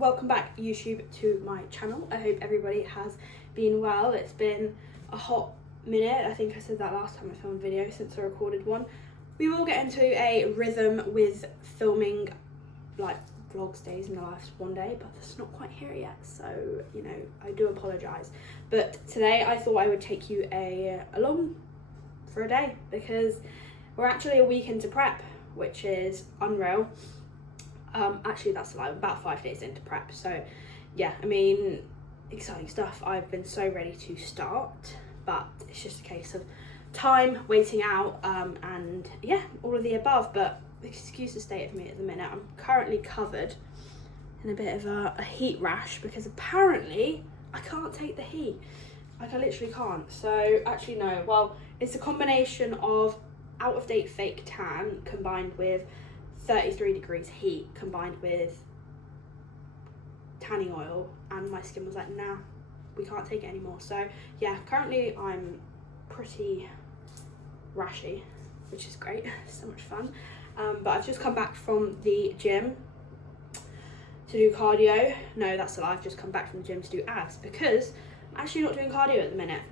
welcome back YouTube to my channel. I hope everybody has been well. It's been a hot minute. I think I said that last time I filmed a video since I recorded one. We will get into a rhythm with filming like vlogs days in the life one day, but that's not quite here yet, so you know, I do apologise. But today I thought I would take you along for a day because we're actually a week into prep, which is unreal. Actually that's a lie, about 5 days into prep, so yeah, I mean, exciting stuff. I've been so ready to start, but it's just a case of time, waiting out, and yeah, all of the above. But excuse the state of me at the minute. I'm currently covered in a bit of a heat rash because apparently I can't take the heat. Like, I literally can't. So actually no, well, it's a combination of out of date fake tan combined with 33 degrees heat combined with tanning oil, and my skin was like, nah, we can't take it anymore. So yeah, currently I'm pretty rashy, which is great. So much fun. But I've just come back from the gym to do cardio. No, that's a lie. I've just come back from the gym to do abs because I'm actually not doing cardio at the minute.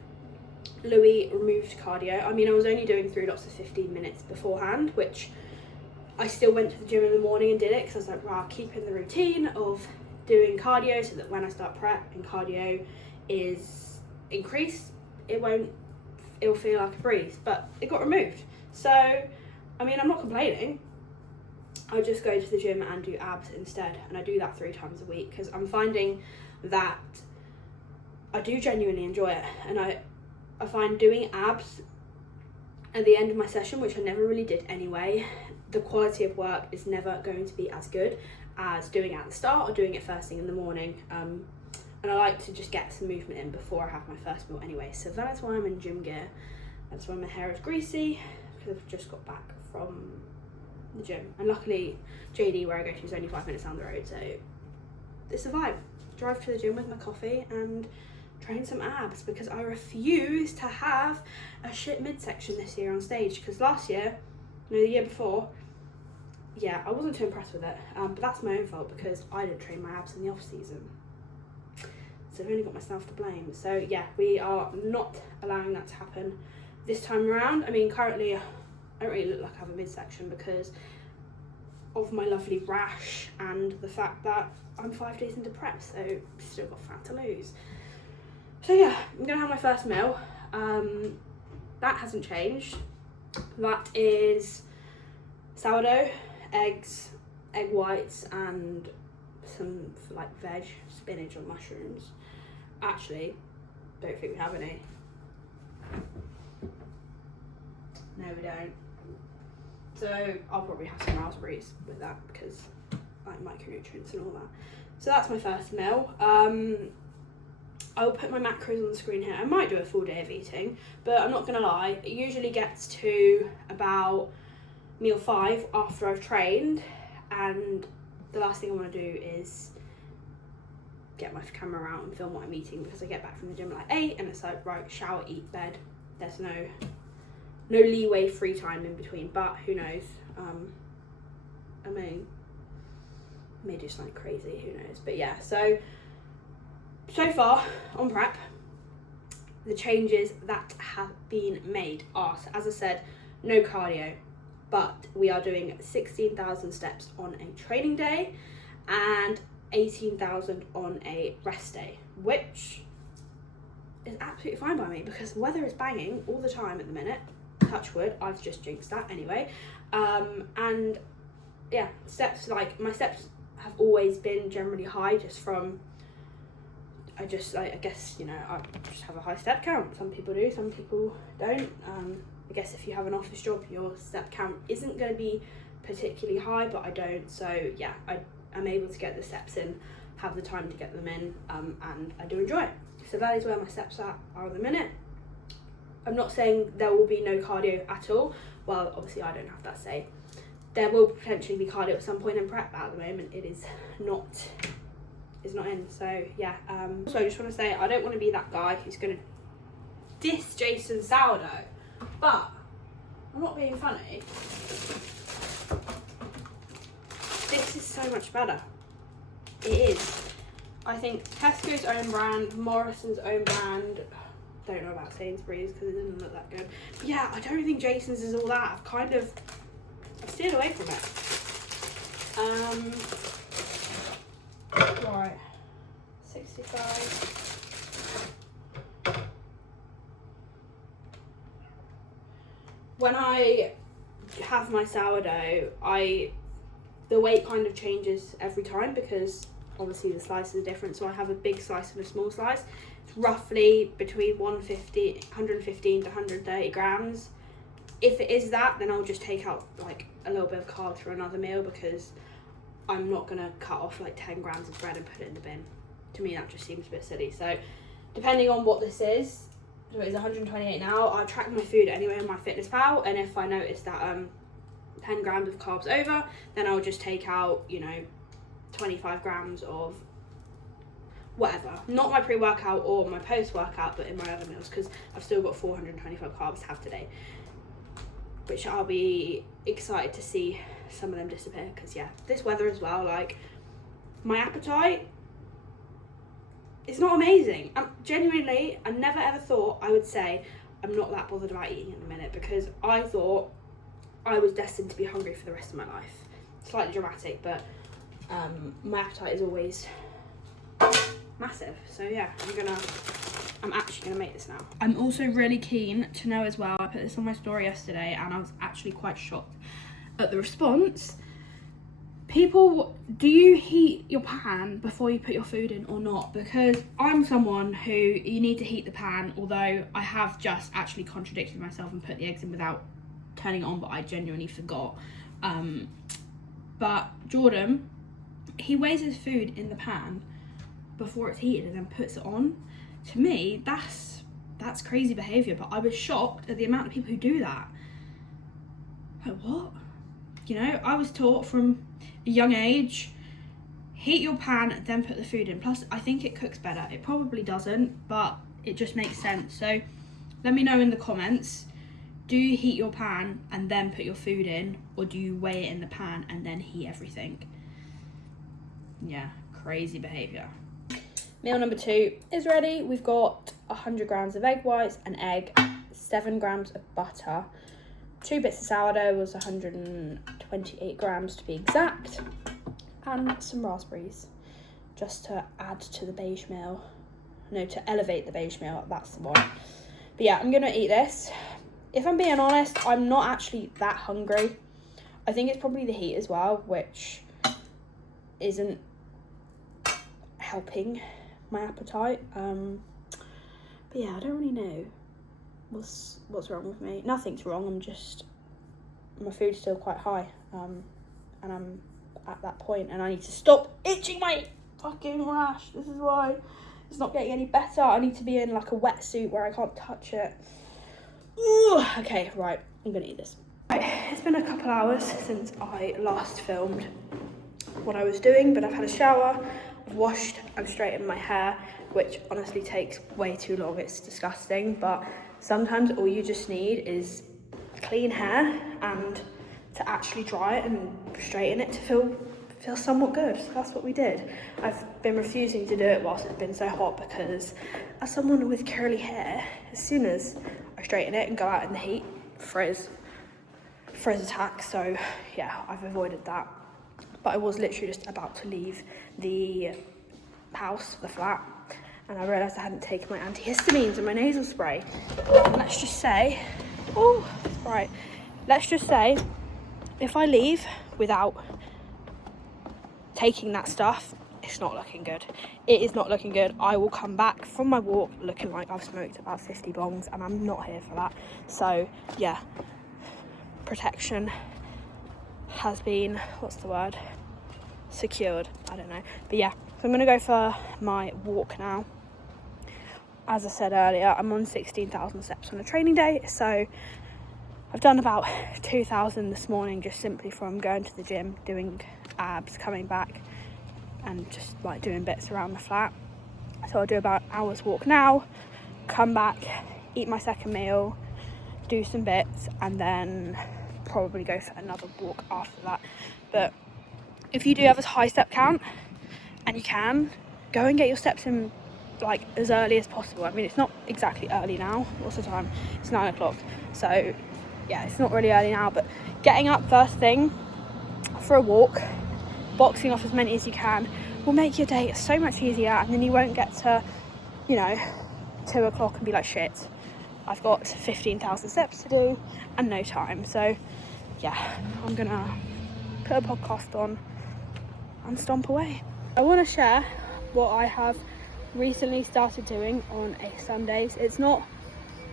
Louis removed cardio. I mean, I was only doing 3 lots of 15 minutes beforehand, which I still went to the gym in the morning and did it because I was like, well, I'll keep in the routine of doing cardio so that when I start prep and cardio is increased, it'll feel like a breeze. But it got removed. So, I mean, I'm not complaining. I just go to the gym and do abs instead, and I do that 3 times a week because I'm finding that I do genuinely enjoy it, and I find doing abs at the end of my session, which I never really did anyway, the quality of work is never going to be as good as doing it at the start or doing it first thing in the morning. And I like to just get some movement in before I have my first meal anyway. So that is why I'm in gym gear. That's why my hair is greasy, because I've just got back from the gym. And luckily, JD, where I go to, is only 5 minutes down the road, so it's a vibe. Drive to the gym with my coffee and train some abs, because I refuse to have a shit midsection this year on stage, because last year, no, the year before, yeah, I wasn't too impressed with it, but that's my own fault because I didn't train my abs in the off season, so I've only got myself to blame. So yeah, we are not allowing that to happen this time around. I mean, currently I don't really look like I have a midsection because of my lovely rash and the fact that I'm 5 days into prep, so I've still got fat to lose. So yeah, I'm gonna have my first meal. That hasn't changed. That is sourdough, eggs, egg whites, and some like veg, spinach or mushrooms. Actually, don't think we have any. No, we don't. So I'll probably have some raspberries with that because like micronutrients and all that. So that's my first meal. I'll put my macros on the screen here. I might do a full day of eating, but I'm not gonna lie, it usually gets to about meal 5 after I've trained, and the last thing I want to do is get my camera out and film what I'm eating, because I get back from the gym at like 8 and it's like, right, shower, eat, bed. There's no leeway, free time in between, but who knows. I may do something crazy, who knows. But yeah, so far on prep, the changes that have been made are, as I said, no cardio, but we are doing 16,000 steps on a training day and 18,000 on a rest day, which is absolutely fine by me because the weather is banging all the time at the minute. Touch wood, I've just jinxed that anyway. And yeah, steps, like my steps have always been generally high, just from I guess, you know, I just have a high step count. Some people do, some people don't. I guess if you have an office job, your step count isn't going to be particularly high, but I don't. So yeah, I'm able to get the steps in, have the time to get them in, and I do enjoy it. So that is where my steps are at the minute. I'm not saying there will be no cardio at all. Well, obviously I don't have that say. There will potentially be cardio at some point in prep, but at the moment it is not in. So yeah, so I just want to say, I don't want to be that guy who's going to diss Jason sourdough, but I'm not being funny. This is so much better. it is. I think Tesco's own brand, Morrison's own brand. Don't know about Sainsbury's because it didn't look that good. But yeah, I don't think Jason's is all that. I've steered away from it. Right, 65. When I have my sourdough, the weight kind of changes every time because obviously the slices are different. So I have a big slice and a small slice. It's roughly between 115 to 130 grams. If it is that, then I'll just take out like a little bit of carbs for another meal because I'm not gonna cut off like 10 grams of bread and put it in the bin. To me, that just seems a bit silly. So depending on what this is, so it's 128 now, I track my food anyway on my MyFitnessPal, and if I notice that 10 grams of carbs over, then I'll just take out, 25 grams of whatever. Not my pre-workout or my post-workout, but in my other meals, because I've still got 425 carbs to have today, which I'll be excited to see some of them disappear, because yeah, this weather as well, like, my appetite, it's not amazing. Genuinely, I never ever thought I would say I'm not that bothered about eating at the minute, because I thought I was destined to be hungry for the rest of my life. Slightly dramatic, but my appetite is always massive. So yeah, I'm actually gonna make this now. I'm also really keen to know as well, I put this on my story yesterday and I was actually quite shocked at the response. People, do you heat your pan before you put your food in or not? Because I'm someone who, you need to heat the pan, although I have just actually contradicted myself and put the eggs in without turning it on, but I genuinely forgot. But Jordan, he weighs his food in the pan before it's heated and then puts it on. To me, that's crazy behaviour, but I was shocked at the amount of people who do that. Like, what? I was taught from a young age, heat your pan, then put the food in. Plus, I think it cooks better. It probably doesn't, but it just makes sense. So let me know in the comments, do you heat your pan and then put your food in, or do you weigh it in the pan and then heat everything? Yeah, crazy behaviour. Meal number 2 is ready. We've got 100 grams of egg whites, an egg, 7 grams of butter, 2 bits of sourdough was 128 grams to be exact, and some raspberries, just to add to the beige meal. No, to elevate the beige meal, that's the one. But yeah, I'm gonna eat this. If I'm being honest, I'm not actually that hungry. I think it's probably the heat as well, which isn't helping my appetite. But yeah, I don't really know what's wrong with me. Nothing's wrong, my food's still quite high, and I'm at that point and I need to stop itching my fucking rash. This is why it's not getting any better. I need to be in like a wetsuit where I can't touch it. Ooh, okay, right, I'm gonna eat this. Right, it's been a couple hours since I last filmed what I was doing, but I've had a shower, I've washed and straightened my hair, which honestly takes way too long. It's disgusting, but sometimes all you just need is clean hair and to actually dry it and straighten it to feel somewhat good. So that's what we did. I've been refusing to do it whilst it's been so hot, because as someone with curly hair, as soon as I straighten it and go out in the heat, frizz attack. So yeah, I've avoided that. But I was literally just about to leave the house, the flat, and I realised I hadn't taken my antihistamines and my nasal spray. And let's just say, if I leave without taking that stuff, it's not looking good. It is not looking good. I will come back from my walk looking like I've smoked about 50 bongs, and I'm not here for that. So yeah, protection has been, secured, I don't know. But yeah, so I'm gonna go for my walk now. As I said earlier, I'm on 16,000 steps on a training day, so I've done about 2,000 this morning, just simply from going to the gym, doing abs, coming back, and just like doing bits around the flat. So I'll do about an hour's walk now, come back, eat my second meal, do some bits, and then probably go for another walk after that. But if you do have a high step count and you can, go and get your steps in like as early as possible. I mean, it's not exactly early now. What's the time? It's 9 o'clock. So yeah, it's not really early now, but getting up first thing for a walk, boxing off as many as you can, will make your day so much easier, and then you won't get to, you know, 2 o'clock and be like, shit, I've got 15,000 steps to do and no time. So yeah, I'm gonna put a podcast on and stomp away. I want to share what I have recently started doing on a Sundays. It's not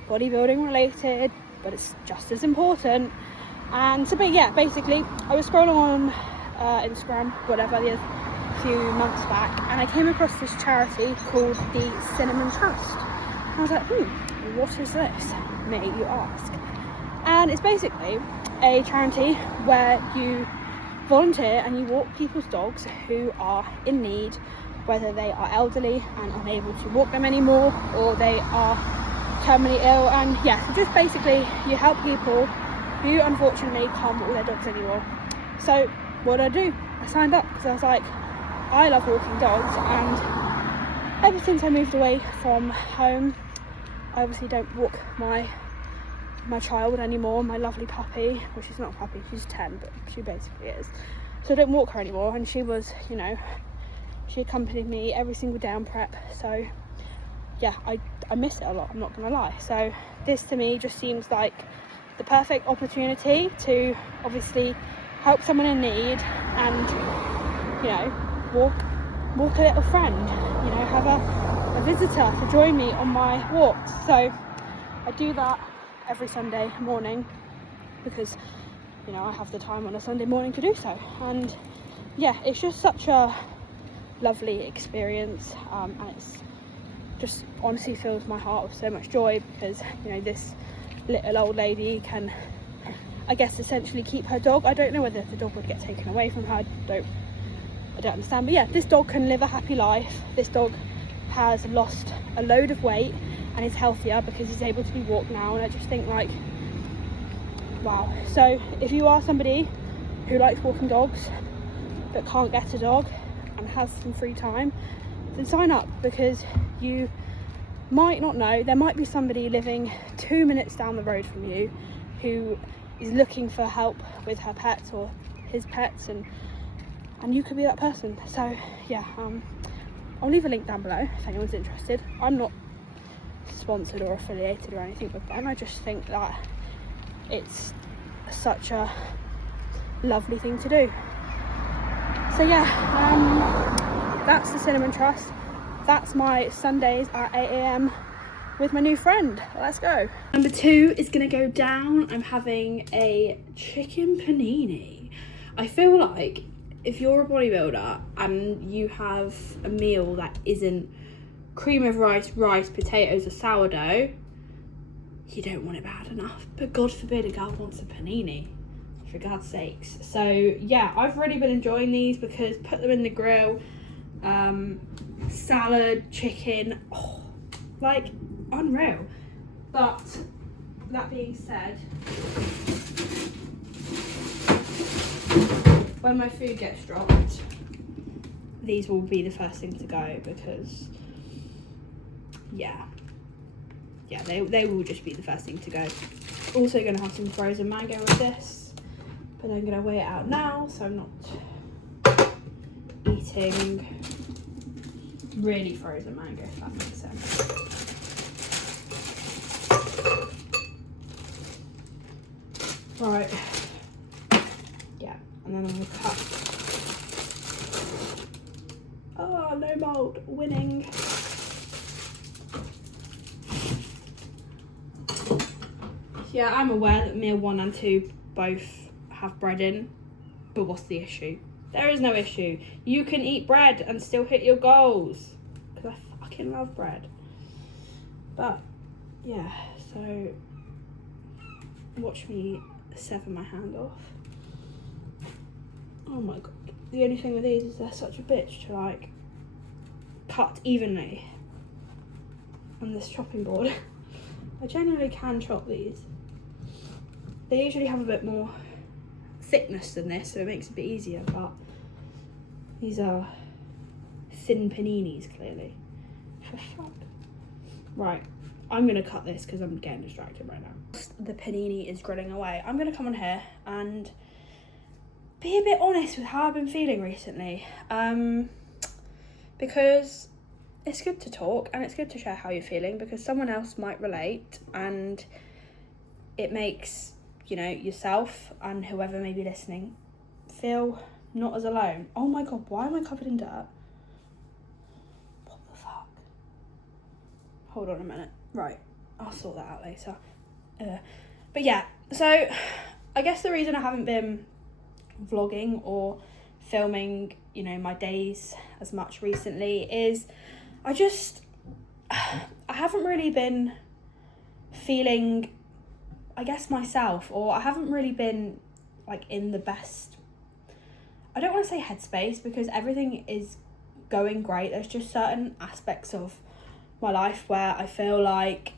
bodybuilding related, but it's just as important. And so, but yeah, basically I was scrolling on Instagram, whatever, the few months back, and I came across this charity called the Cinnamon Trust. And I was like, what is this? May you ask? And it's basically a charity where you volunteer and you walk people's dogs who are in need, whether they are elderly and unable to walk them anymore, or they are terminally ill. And yeah, so just basically you help people who unfortunately can't walk their dogs anymore. So what did I do? I signed up because I was like, I love walking dogs, and ever since I moved away from home, I obviously don't walk my child anymore, my lovely puppy. Well, she's not a puppy, she's 10, but she basically is. So I don't walk her anymore, and she was, you know, she accompanied me every single day on prep. So yeah, I miss it a lot, I'm not gonna lie. So this to me just seems like the perfect opportunity to obviously help someone in need, and, you know, walk a little friend, you know, have a visitor to join me on my walks. So I do that every Sunday morning because, you know, I have the time on a Sunday morning to do so. And yeah, it's just such a lovely experience, and it's just honestly fills my heart with so much joy because, you know, this little old lady can, I guess, essentially keep her dog. I don't know whether the dog would get taken away from her, I don't understand, but yeah, this dog can live a happy life. This dog has lost a load of weight and is healthier because he's able to be walked now, and I just think, like, wow. So if you are somebody who likes walking dogs but can't get a dog and has some free time, then sign up, because you might not know, there might be somebody living 2 minutes down the road from you who is looking for help with her pets or his pets, and you could be that person. So yeah, I'll leave a link down below if anyone's interested. I'm not sponsored or affiliated or anything with them, I just think that it's such a lovely thing to do. So yeah, that's the Cinnamon Trust. That's my Sundays at 8 AM with my new friend. Let's go. Number 2 is gonna go down. I'm having a chicken panini. I feel like if you're a bodybuilder and you have a meal that isn't cream of rice, potatoes or sourdough, you don't want it bad enough. But God forbid a girl wants a panini, for God's sakes. So yeah, I've really been enjoying these because put them in the grill, salad, chicken, like unreal. But that being said, when my food gets dropped, these will be the first thing to go, because yeah, they will just be the first thing to go. Also gonna have some frozen mango with this, but I'm gonna weigh it out now so I'm not eating really frozen mango, if that makes sense. Right, yeah, and then I'm gonna cut. Oh, no mold, winning. Yeah, I'm aware that meal 1 and 2 both have bread in, but what's the issue? There is no issue. You can eat bread and still hit your goals, because I fucking love bread. But yeah, so watch me sever my hand off. Oh my god. The only thing with these is they're such a bitch to like cut evenly on this chopping board. I genuinely can chop these. They usually have a bit more thickness than this, so it makes it a bit easier, but these are thin paninis, clearly. For fuck. Right, I'm going to cut this because I'm getting distracted right now. The panini is grilling away. I'm going to come on here and be a bit honest with how I've been feeling recently. Because it's good to talk and it's good to share how you're feeling, because someone else might relate, and it makes, you know, yourself and whoever may be listening feel not as alone. Oh my god, why am I covered in dirt? What the fuck? Hold on a minute. Right, I'll sort that out later. But yeah, so I guess the reason I haven't been vlogging or filming, you know, my days as much recently is I haven't really been feeling, I guess, myself, or I haven't really been like in the best, I don't want to say headspace, because everything is going great. There's just certain aspects of my life where I feel like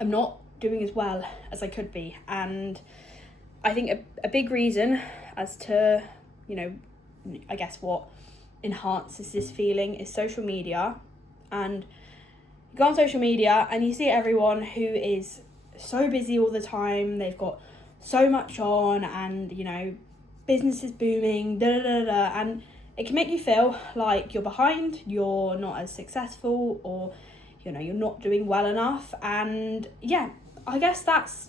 I'm not doing as well as I could be, and I think a big reason as to, you know, I guess what enhances this feeling is social media. And you go on social media and you see everyone who is so busy all the time, they've got so much on, and, you know, business is booming, and it can make you feel like you're behind, you're not as successful, or, you know, you're not doing well enough. And yeah, I guess that's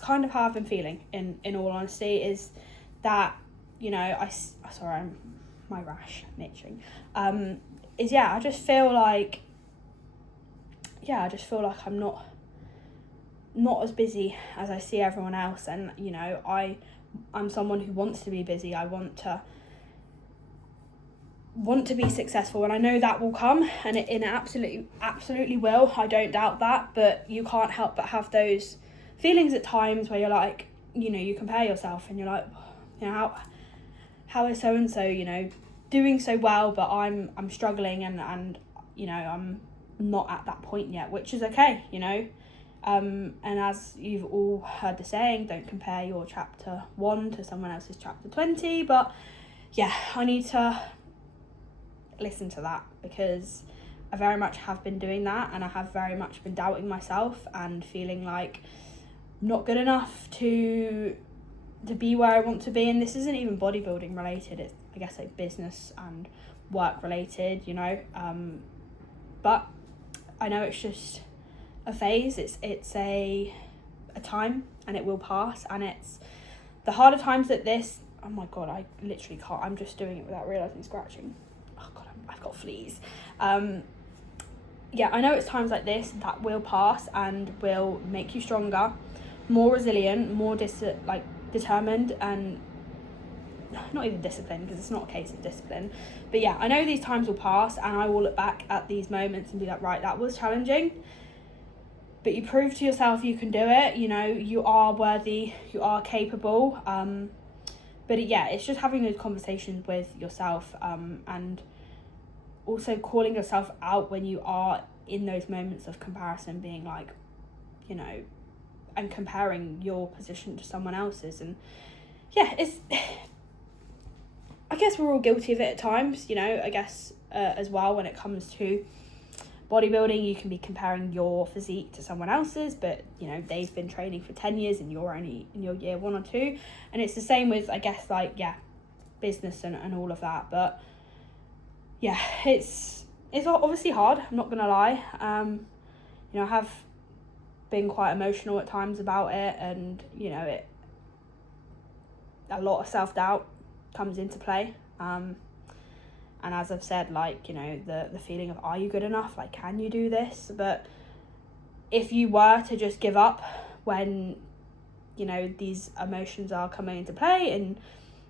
kind of how I've been feeling, in all honesty, is that, you know, sorry, my rash, I'm itching, is, yeah, I just feel like I'm not as busy as I see everyone else. And, you know, I'm someone who wants to be busy. I want to be successful, and I know that will come, and it absolutely will. I don't doubt that, but you can't help but have those feelings at times where you're like, you know, you compare yourself and you're like, you know, how is so and so, you know, doing so well, but I'm struggling, and you know, I'm not at that point yet, which is okay, you know. And as you've all heard the saying, don't compare your chapter 1 to someone else's chapter 20. But yeah, I need to listen to that, because I very much have been doing that, and I have very much been doubting myself and feeling like I'm not good enough to be where I want to be. And this isn't even bodybuilding related, it's, I guess, like business and work related, you know. But I know it's just a phase, it's a time, and it will pass. And it's the harder times that this, oh my god, I literally can't, I'm just doing it without realising scratching. Oh god, I've got fleas. Yeah, I know it's times like this that will pass and will make you stronger, more resilient, more determined, and not even disciplined, because it's not a case of discipline. But yeah, I know these times will pass, and I will look back at these moments and be like, right, that was challenging, but you proved to yourself you can do it. You know, you are worthy, you are capable. But yeah, it's just having those conversations with yourself, and also calling yourself out when you are in those moments of comparison, being like, you know, and comparing your position to someone else's. And yeah, it's, I guess we're all guilty of it at times, you know. I guess as well, when it comes to bodybuilding, you can be comparing your physique to someone else's, but, you know, they've been training for 10 years and you're only in your year 1 or 2. And it's the same with, I guess, like, yeah, business and all of that. But yeah, it's obviously hard, I'm not gonna lie. You know, I have been quite emotional at times about it, and, you know, a lot of self-doubt comes into play. And as I've said, like, you know, the feeling of, are you good enough? Like, can you do this? But if you were to just give up when, you know, these emotions are coming into play and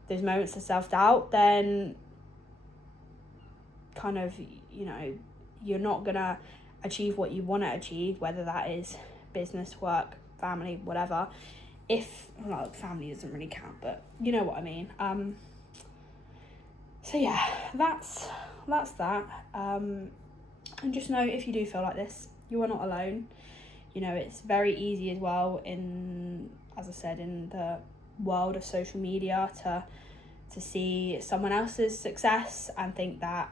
there's moments of self-doubt, then kind of, you know, you're not gonna achieve what you want to achieve, whether that is business, work, family, whatever. Well, family doesn't really count, but you know what I mean. So yeah, that's that. And just know, if you do feel like this, you are not alone. You know, it's very easy as well, as I said, in the world of social media, to see someone else's success and think that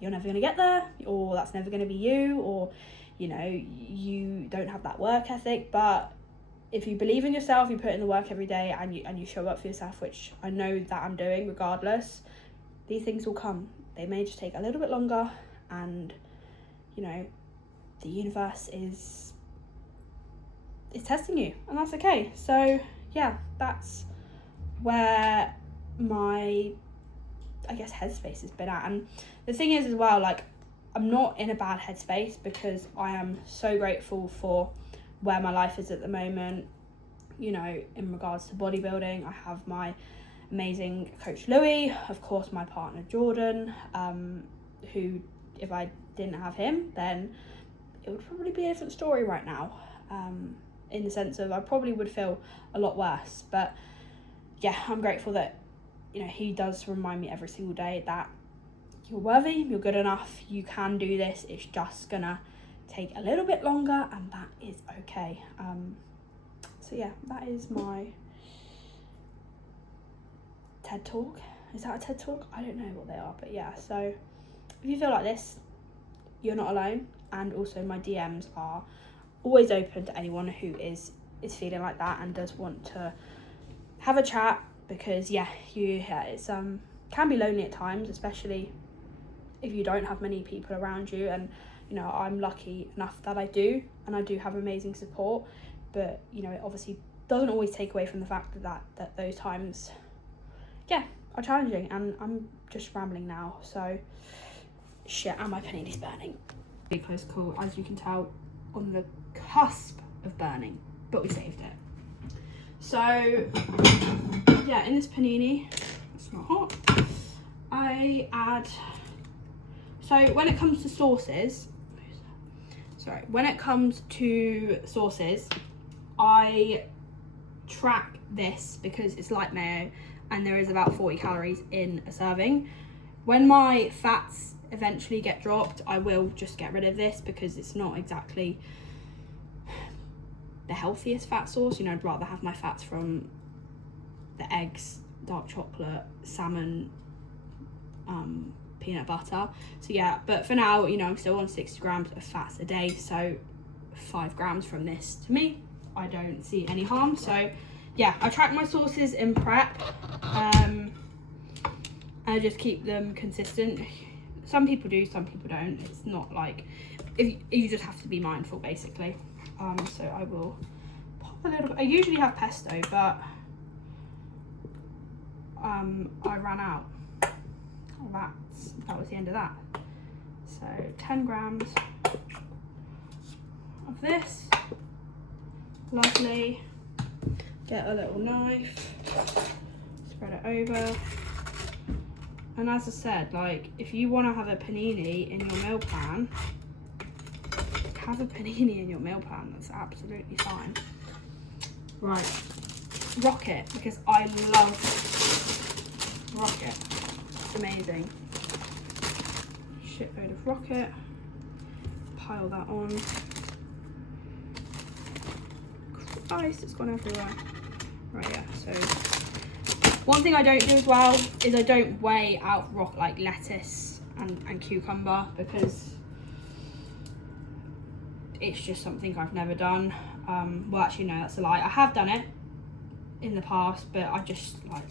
you're never going to get there, or that's never going to be you, or, you know, you don't have that work ethic. But if you believe in yourself, you put in the work every day, and you show up for yourself, which I know that I'm doing regardless, these things will come. They may just take a little bit longer, and, you know, the universe is testing you, and that's okay. So yeah, that's where my, I guess, headspace has been at. And the thing is as well, like, I'm not in a bad headspace, because I am so grateful for where my life is at the moment. You know, in regards to bodybuilding, I have my amazing coach Louis, of course my partner Jordan, who, if I didn't have him, then it would probably be a different story right now, in the sense of I probably would feel a lot worse. But yeah, I'm grateful that, you know, he does remind me every single day that you're worthy, you're good enough, you can do this, it's just gonna take a little bit longer, and that is okay. So yeah, that is my TED Talk. Is that a TED Talk? I don't know what they are, but yeah. So if you feel like this, you're not alone, and also my DMs are always open to anyone who is feeling like that and does want to have a chat, because it's can be lonely at times, especially if you don't have many people around you. And, you know, I'm lucky enough that I do, and I do have amazing support, but, you know, it obviously doesn't always take away from the fact that those times are challenging. And I'm just rambling now, so shit, and my panini's burning. Really close call, as you can tell, on the cusp of burning, but we saved it. So yeah, in this panini, it's not hot, I add, so when it comes to sauces, I track this because it's like mayo, and there is about 40 calories in a serving. When my fats eventually get dropped, I will just get rid of this, because it's not exactly the healthiest fat source. You know, I'd rather have my fats from the eggs, dark chocolate, salmon, peanut butter. So yeah, but for now, you know, I'm still on 60 grams of fats a day, so 5 grams from this, to me, I don't see any harm. So yeah, I track my sauces in prep, I just keep them consistent. Some people do, some people don't. It's not like, if you just have to be mindful, basically. So I will pop a little bit. I usually have pesto, but I ran out. That was the end of that. So 10 grams of this. Lovely. Get a little knife, spread it over. And as I said, like, if you want to have a panini in your meal plan, have a panini in your meal plan. That's absolutely fine. Right, rocket, because I love rocket. It's amazing. Shitload of rocket. Pile that on. Christ, it's gone everywhere. Right, yeah, so one thing I don't do as well is I don't weigh out like lettuce and cucumber, because it's just something I've never done. Well, actually no, that's a lie. I have done it in the past, but I just, like,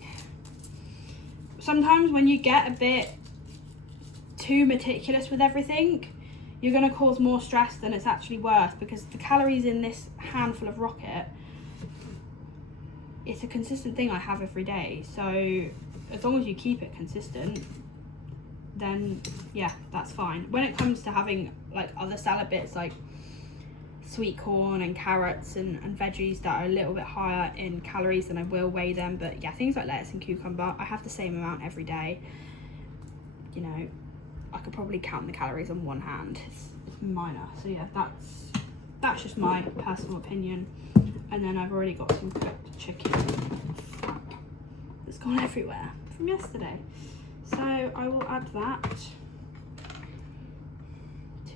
sometimes when you get a bit too meticulous with everything, you're going to cause more stress than it's actually worth, because the calories in this handful of rocket, it's a consistent thing I have every day. So as long as you keep it consistent, then yeah, that's fine. When it comes to having like other salad bits like sweet corn and carrots and veggies that are a little bit higher in calories, then I will weigh them. But yeah, things like lettuce and cucumber, I have the same amount every day. You know, I could probably count the calories on one hand. It's minor. So yeah, that's just my personal opinion. And then I've already got some cooked chicken. Fuck. It's gone everywhere from yesterday. So I will add that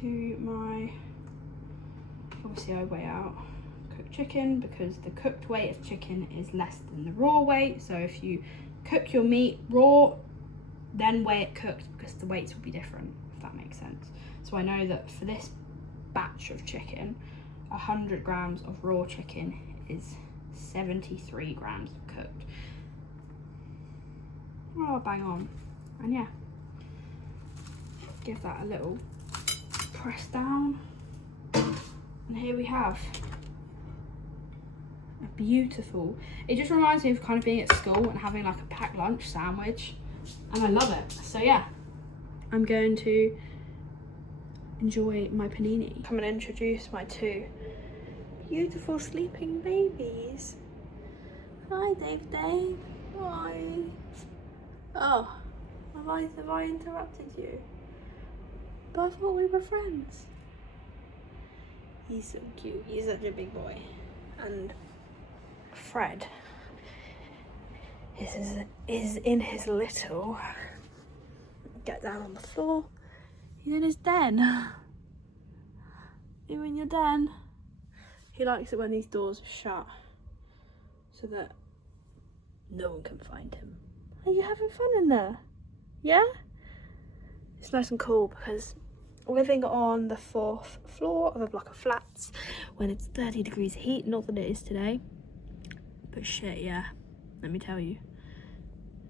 to my, obviously I weigh out cooked chicken, because the cooked weight of chicken is less than the raw weight. So if you cook your meat raw, then weigh it cooked, because the weights will be different if that makes sense. So I know that for this batch of chicken, 100 grams of raw chicken is 73 grams of cooked. Oh, bang on. And yeah, give that a little press down. And here we have a beautiful, it just reminds me of kind of being at school and having like a packed lunch sandwich. And I love it. So yeah, I'm going to enjoy my panini. Come and introduce my two beautiful sleeping babies. Hi, Dave. Hi. Oh, have I interrupted you? But I thought we were friends. He's so cute. He's such a big boy. And Fred is in his little, get down on the floor. He's in his den. You in your den? He likes it when these doors are shut so that no one can find him. Are you having fun in there? Yeah? It's nice and cool because living on the 4th floor of a block of flats when it's 30 degrees heat, not that it is today, but shit, yeah, let me tell you,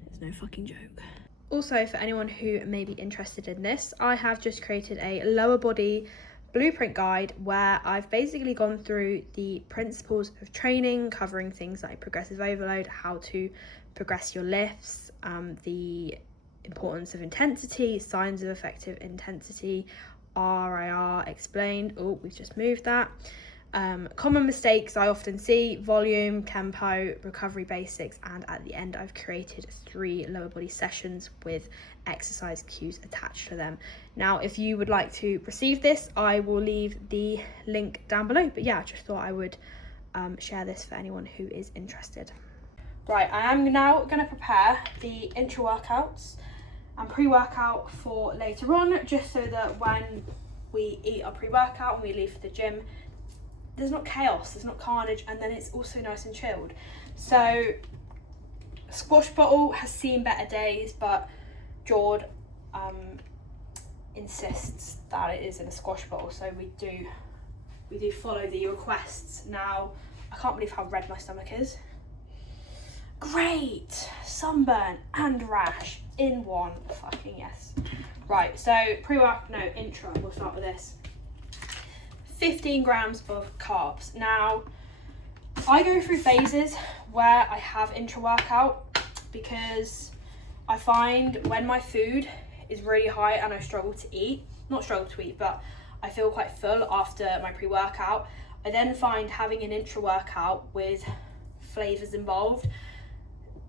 it's no fucking joke. Also, for anyone who may be interested in this, I have just created a lower body blueprint guide where I've basically gone through the principles of training, covering things like progressive overload, how to progress your lifts, the importance of intensity, signs of effective intensity, RIR explained. Oh, we've just moved that. Common mistakes I often see, volume, tempo, recovery basics, and at the end I've created 3 lower body sessions with exercise cues attached to them. Now, if you would like to receive this, I will leave the link down below. But yeah, I just thought I would share this for anyone who is interested. Right, I am now going to prepare the intra workouts and pre-workout for later on, just so that when we eat our pre-workout and we leave for the gym, there's not chaos, there's not carnage, and then it's also nice and chilled. So squash bottle has seen better days, but Jord insists that it is in a squash bottle, so we do follow the requests. Now, I can't believe how red my stomach is. Great! Sunburn and rash in one. Fucking yes. Right, so intro, we'll start with this. 15 grams of carbs. Now, I go through phases where I have intra-workout because I find when my food is really high and I struggle to eat, but I feel quite full after my pre-workout, I then find having an intra-workout with flavours involved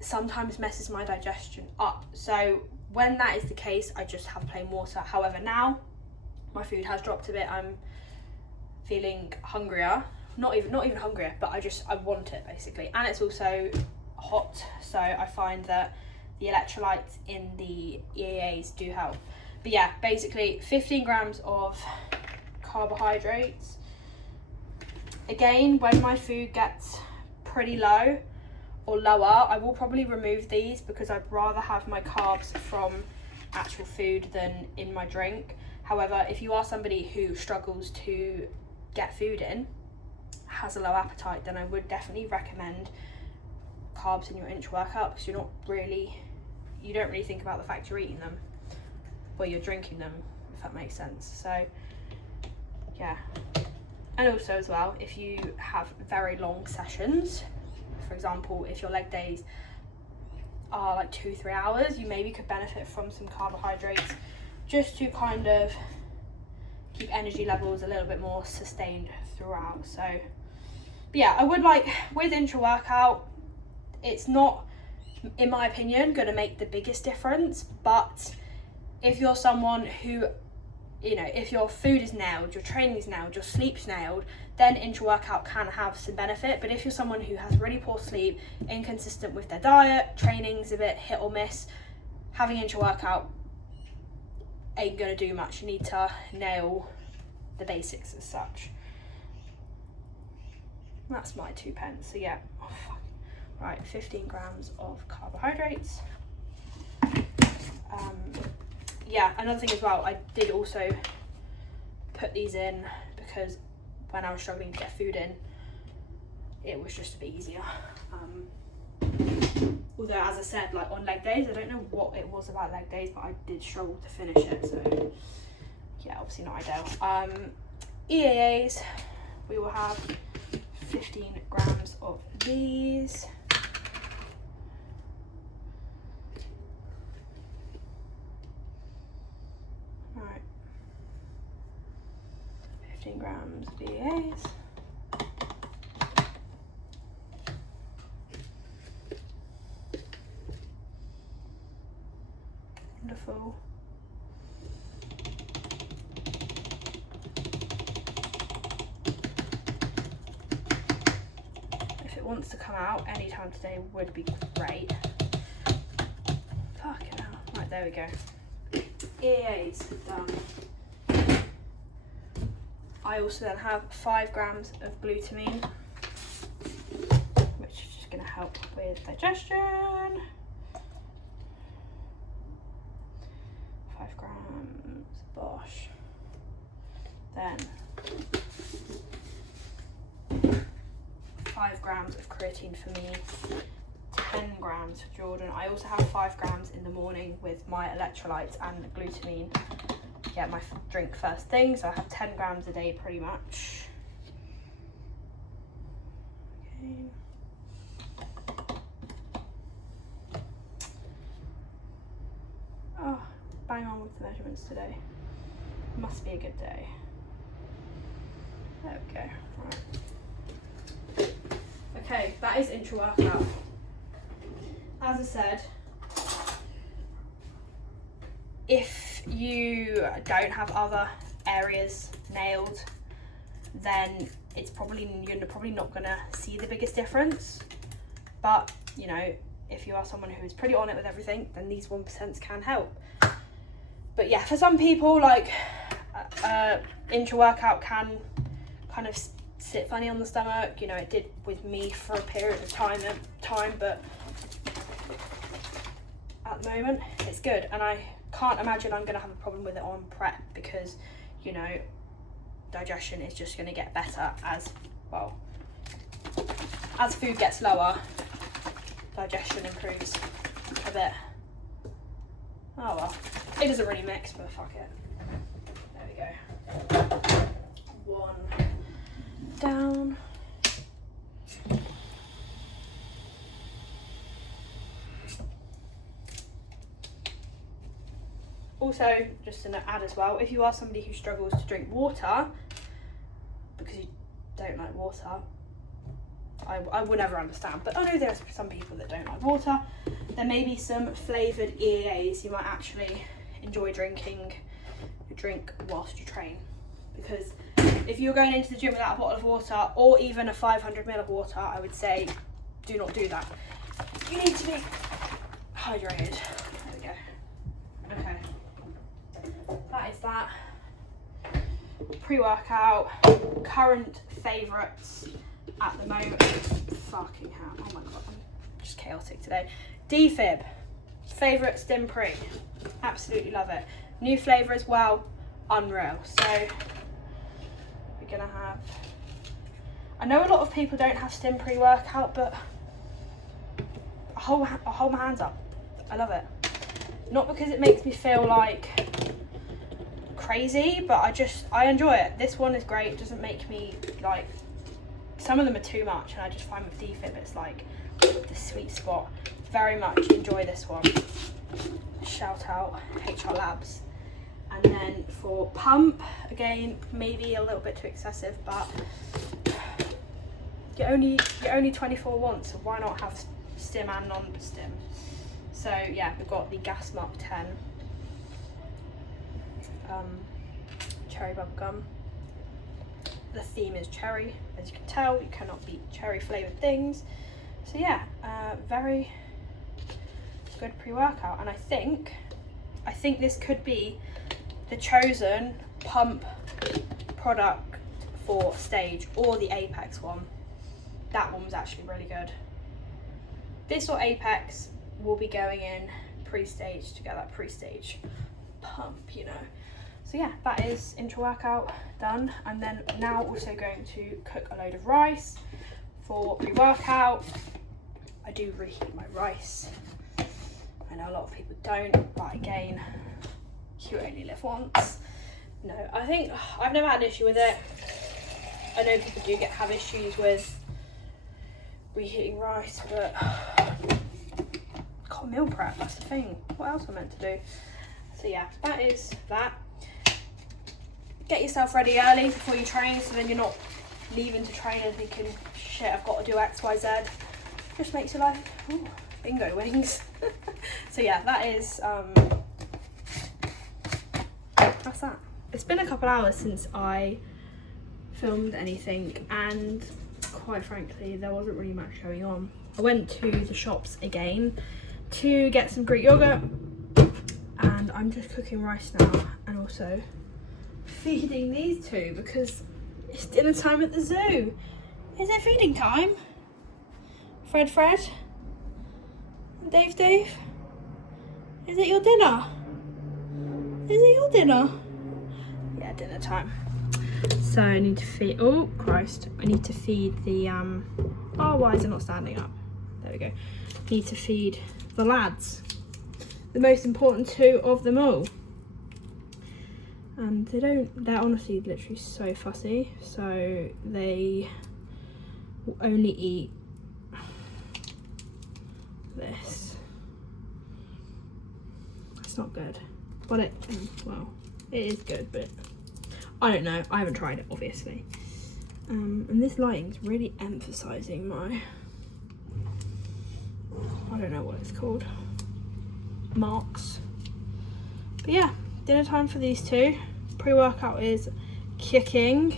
sometimes messes my digestion up. So when that is the case, I just have plain water. However, now my food has dropped a bit. I'm feeling hungrier, not even hungrier, but I want it basically. And it's also hot, so I find that the electrolytes in the EAAs do help. But yeah, basically 15 grams of carbohydrates. Again, when my food gets pretty low or lower, I will probably remove these because I'd rather have my carbs from actual food than in my drink. However, if you are somebody who struggles to get food in, has a low appetite, then I would definitely recommend carbs in your intra-workout because you don't really think about the fact you're eating them, well, you're drinking them, if that makes sense. So yeah. And also as well, if you have very long sessions, for example, if your leg days are like 2-3 hours, you maybe could benefit from some carbohydrates just to kind of keep energy levels a little bit more sustained throughout. So, but yeah, I would like, with intra-workout, it's not, in my opinion, going to make the biggest difference, but if you're someone who, if your food is nailed, your training is nailed, your sleep's nailed, then intra-workout can have some benefit. But if you're someone who has really poor sleep, inconsistent with their diet, training's a bit hit or miss, having intra-workout ain't gonna do much. You need to nail the basics as such. That's my 2 pence. So yeah, right, 15 grams of carbohydrates. yeah, another thing as well, I did also put these in because when I was struggling to get food in, it was just a bit easier. Although, as I said, like on leg days, I don't know what it was about leg days, but I did struggle to finish it. So yeah, obviously not ideal. EAAs, we will have 15 grams of these. Right, 15 grams of EAAs. Wonderful. If it wants to come out anytime today would be great. Fucking hell. Right, there we go. EAs done. I also then have 5 grams of glutamine, which is just going to help with digestion. 5 grams, bosh. Then 5 grams of creatine for me, 10 grams for Jordan. I also have 5 grams in the morning with my electrolytes and glutamine. Get my drink first thing, so I have 10 grams a day pretty much. Okay. Oh, bang on with the measurements today. Must be a good day. There we go. Right. Okay, that is intra-workout. As I said, if you don't have other areas nailed, then you're probably not gonna see the biggest difference. But you know, if you are someone who is pretty on it with everything, then these 1% can help. But yeah, for some people, like intra-workout can kind of sit funny on the stomach. You know, it did with me for a period of time, but at the moment it's good, and I can't imagine I'm going to have a problem with it on prep, because you know, digestion is just going to get better as food gets lower, digestion improves a bit. Oh well, it doesn't really mix, but fuck it. There we go. 1 down. Also, just to add as well, if you are somebody who struggles to drink water because you don't like water, I will never understand, but I know there are some people that don't like water. There may be some flavoured EAAs you might actually enjoy drinking. You drink whilst you train, because if you're going into the gym without a bottle of water, or even a 500 ml of water, I would say do not do that. You need to be hydrated. There we go. Okay. That is that. Pre-workout, current favourites at the moment. Fucking hell, oh my god, I'm just chaotic today. DFib, favourite Stim Pre, absolutely love it. New flavour as well, unreal. So we're gonna have, I know a lot of people don't have Stim pre-workout, but I hold my hands up. I love it. Not because it makes me feel like crazy, but I enjoy it. This one is great. It doesn't make me like, some of them are too much, and I just find with DFib it's like the sweet spot. Very much enjoy this one. Shout out HR Labs. And then for pump, again, maybe a little bit too excessive, but you're only 24 once, so why not have stim and non-stim? So yeah, we've got the Gas Mark 10 cherry bubblegum. The theme is cherry, as you can tell. You cannot beat cherry flavoured things. So yeah, very good pre-workout, and I think this could be the chosen pump product for stage, or the Apex one. That one was actually really good. This or Apex will be going in pre-stage to get that pre-stage pump, you know. So yeah, that is intra-workout done. And then now also going to cook a load of rice for pre-workout. I do reheat my rice. I know a lot of people don't, but again, you only live once. No, I think I've never had an issue with it. I know people do have issues with reheating rice, but got meal prep, that's the thing. What else am I meant to do? So yeah, that is that. Get yourself ready early before you train, so then you're not leaving to train and thinking, shit, I've got to do X, Y, Z. Just makes your life, ooh, bingo wings. So yeah, that is, that's that. It's been a couple hours since I filmed anything, and quite frankly, there wasn't really much going on. I went to the shops again to get some Greek yogurt, and I'm just cooking rice now, and also feeding these two because it's dinner time at the zoo. Is it feeding time? Fred? Dave? Is it your dinner? Is it your dinner? Yeah, dinner time. So I need to feed, oh Christ, I need to feed the, oh, why is it not standing up? There we go. Need to feed the lads, the most important two of them all. And they're honestly literally so fussy, so they will only eat this. It's not good. Well, it is good, but I don't know. I haven't tried it, obviously. And this lighting's really emphasising my, I don't know what it's called, marks. But yeah, dinner time for these two. Pre-workout is kicking,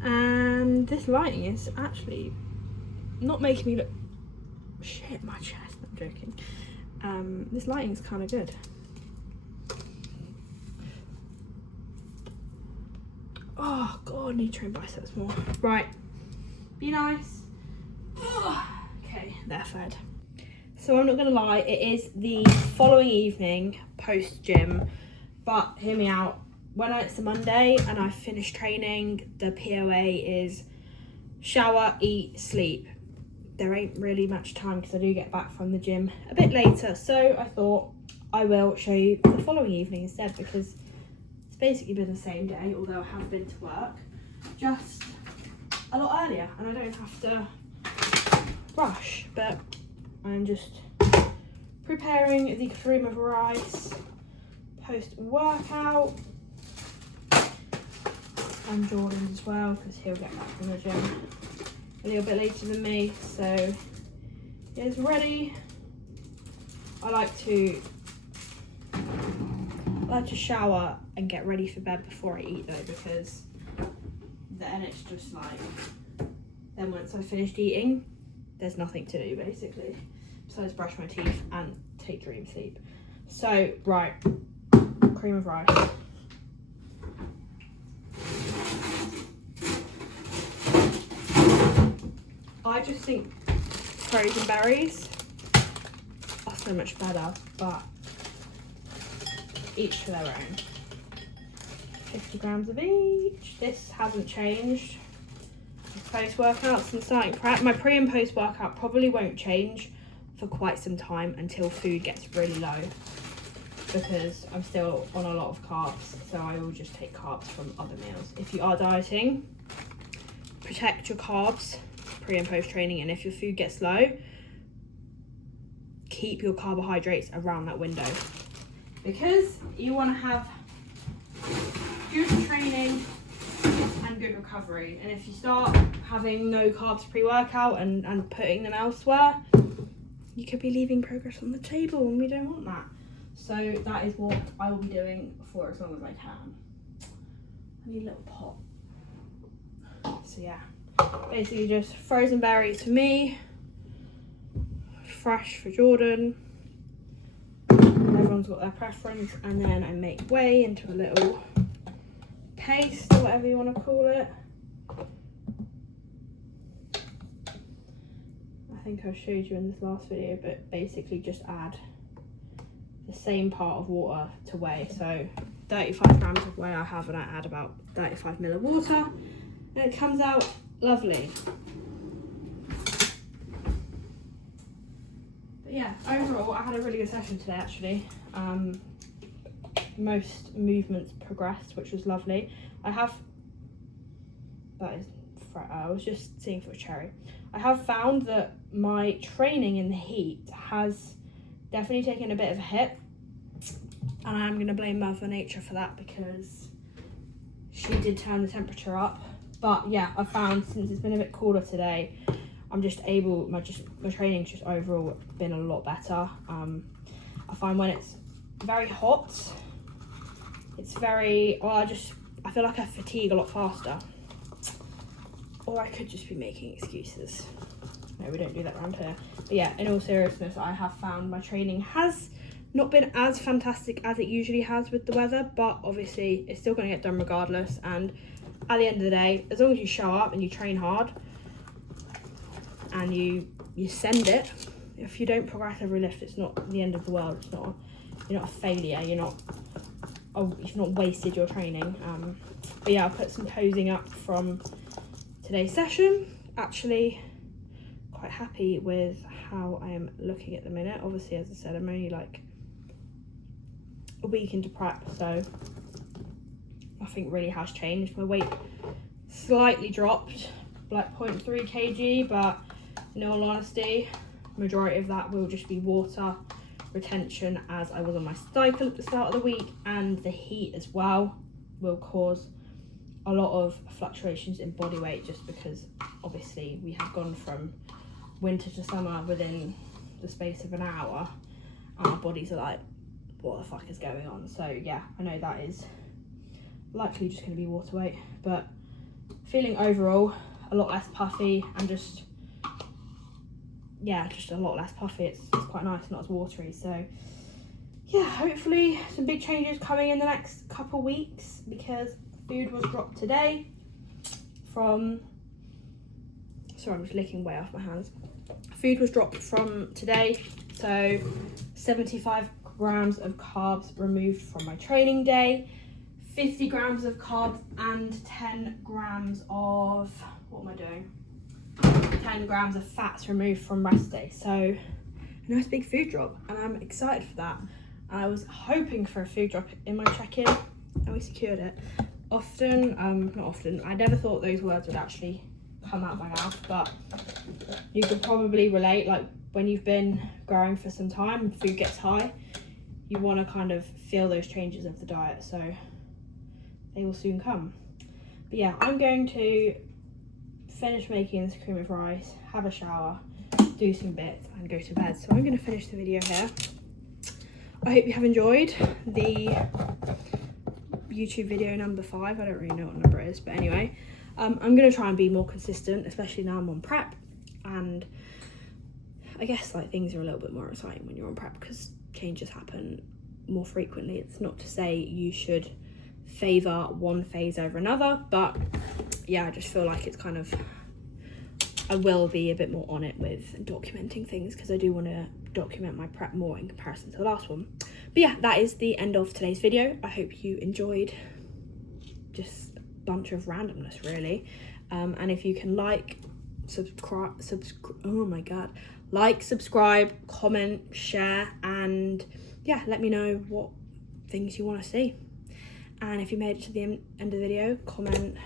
and this lighting is actually not making me look, shit, my chest, I'm joking. This lighting's kind of good. Oh god, I need to train biceps more. Right, be nice. Ugh. Okay, they're fed. So I'm not gonna lie, it is the following evening post gym, but hear me out. When it's the Monday and I finish training, the POA is shower, eat, sleep. There ain't really much time because I do get back from the gym a bit later. So I thought I will show you the following evening instead, because it's basically been the same day, although I have been to work, just a lot earlier, and I don't have to rush, but I'm just preparing the cream of rice post-workout. And Jordan as well, because he'll get back from the gym a little bit later than me, so he's ready. I like to shower and get ready for bed before I eat though, because then it's just like, then once I've finished eating, there's nothing to do basically besides brush my teeth and take dream sleep. So right, cream of rice. I just think frozen berries are so much better, but each to their own. 50 grams of each. This hasn't changed. Post-workouts and starting prep. My pre and post-workout probably won't change for quite some time until food gets really low, because I'm still on a lot of carbs, so I will just take carbs from other meals. If you are dieting, protect your carbs pre and post training, and if your food gets low, keep your carbohydrates around that window, because you want to have good training and good recovery. And if you start having no carbs pre-workout and putting them elsewhere, you could be leaving progress on the table, and we don't want that. So that is what I will be doing for as long as I can. I need a little pot. So yeah, basically just frozen berries for me, fresh for Jordan. Everyone's got their preference, and then I make whey into a little paste or whatever you want to call it. I think I showed you in this last video, but basically just add the same part of water to whey. So 35 grams of whey I have, and I add about 35 ml of water, and it comes out lovely. But yeah, overall I had a really good session today actually. Most movements progressed, which was lovely. I was just seeing if it was cherry. I have found that my training in the heat has definitely taken a bit of a hit, and I am going to blame Mother Nature for that because she did turn the temperature up. But yeah, I found since it's been a bit cooler today, I'm just able, my training's just overall been a lot better. I find when it's very hot, it's very, I feel like I fatigue a lot faster. Or I could just be making excuses. No, we don't do that around here. But yeah, in all seriousness, I have found my training has not been as fantastic as it usually has with the weather, but obviously it's still going to get done regardless. And at the end of the day, as long as you show up and you train hard and you send it, if you don't progress every lift, it's not the end of the world. It's not, you're not a failure. You've not wasted your training. But yeah, I'll put some posing up from today's session. Actually quite happy with how I am looking at the minute. Obviously, as I said, I'm only like a week into prep, so nothing really has changed. My weight slightly dropped, like 0.3 kg, but in all honesty, majority of that will just be water retention, as I was on my cycle at the start of the week, and the heat as well will cause a lot of fluctuations in body weight, just because obviously we have gone from winter to summer within the space of an hour, and our bodies are like, what the fuck is going on? So yeah, I know that is likely just going to be water weight, but feeling overall a lot less puffy, and just a lot less puffy. It's quite nice, not as watery. So yeah, hopefully some big changes coming in the next couple weeks, because food was dropped today from, sorry, I'm just licking way off my hands. Food was dropped from today, so 75 grams of carbs removed from my training day, 50 grams of carbs and 10 grams of, what am I doing? 10 grams of fats removed from rest day. So a nice big food drop, and I'm excited for that. I was hoping for a food drop in my check-in, and we secured it. Not often, I never thought those words would actually come out of my mouth, but you could probably relate, like when you've been growing for some time and food gets high, you want to kind of feel those changes of the diet, so they will soon come. But yeah, I'm going to finish making this cream of rice, have a shower, do some bits, and go to bed. So I'm going to finish the video here. I hope you have enjoyed the YouTube video number 5. I don't really know what number it is, but anyway, I'm going to try and be more consistent, especially now I'm on prep, and I guess like things are a little bit more exciting when you're on prep because changes happen more frequently. It's not to say you should favour one phase over another, but yeah, I just feel like it's kind of, I will be a bit more on it with documenting things, because I do want to document my prep more in comparison to the last one. But yeah, that is the end of today's video. I hope you enjoyed just a bunch of randomness, really. And if you can like, subscribe, comment, share, and yeah, let me know what things you want to see. And if you made it to the end of the video, comment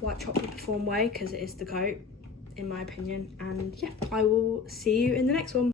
white chocolate perform whey, because it is the goat in my opinion. And yeah, I will see you in the next one.